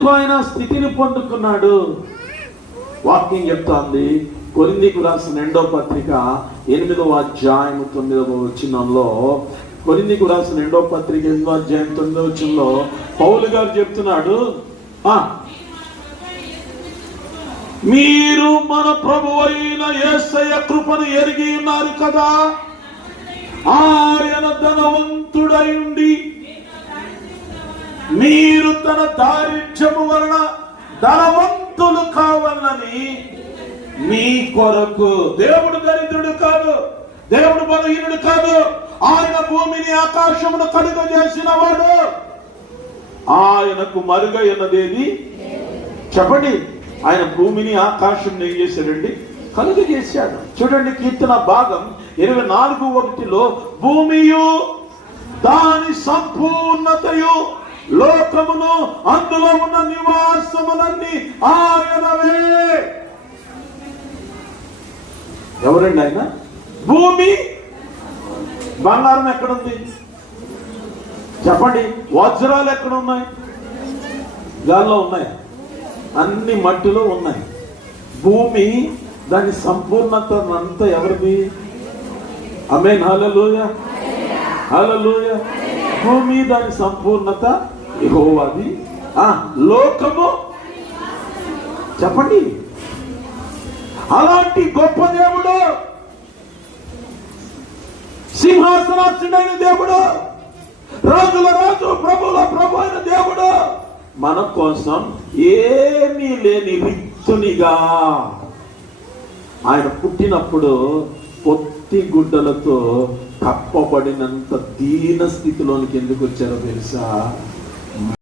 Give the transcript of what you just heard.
ఆయన స్థితిని పొందుకున్నాడు. వాక్యం చెప్తోంది. కొరిందికు రాసిన రెండో పత్రిక ఎనిమిదవ అధ్యాయం తొమ్మిదవ వచ్చినంలో కొరిందికు రాసిన రెండో పత్రిక ఎనిమిదో అధ్యాయం తొమ్మిదవ వచనంలో పౌలు గారు చెప్తున్నాడు మీరు మన ప్రభు అయిన యేసయ్య కృపను ఎరిగి ఉన్నారు కదా? ఆయన ధనవంతుడై ఉండి మీరు తన దారి ధనవంతులు కావాలని మీ కొరకు దేవుడు దరిద్రుడు కాదు దేవుడు బలహీనుడు కాదు. ఆయన భూమిని ఆకాశమును కలుగ చేసిన వాడు ఆయనకు మరుగైనదేది చెప్పండి. ఆయన భూమిని ఆకాశం ఏం చేశాడండి? కలుగ చేశాడు. చూడండి కీర్తన భాగం ఇరవై నాలుగు ఒకటిలో భూమియు దాని సంపూర్ణతయు లోకమును అందులో ఉన్న నివాసములన్నీ ఆయనవే. ఎవరండి ఆయన? భూమి. బంగారం ఎక్కడుంది? చెప్పండి వజ్రాలు ఎక్కడ ఉన్నాయి? గాల్లో ఉన్నాయి. అన్ని మట్టిలో ఉన్నాయి. భూమి దాని సంపూర్ణత అంతా ఎవరిది? అమే హలలోయ హలలోయ భూమి దాని సంపూర్ణత యహోవాది. ఆ లోకము. చెప్పండి. అలాంటి గొప్ప దేవుడు. సింహాసనాచుడైన దేవుడు. రాజుల రాజు ప్రభుల ప్రభు అయిన దేవుడు. మన కోసం ఏమీ లేని రిక్తునిగా ఆయన పుట్టినప్పుడు పొత్తి గుడ్డలతో కప్పబడినంత దీన స్థితిలోనికి ఎందుకు వచ్చారో తెలుసా?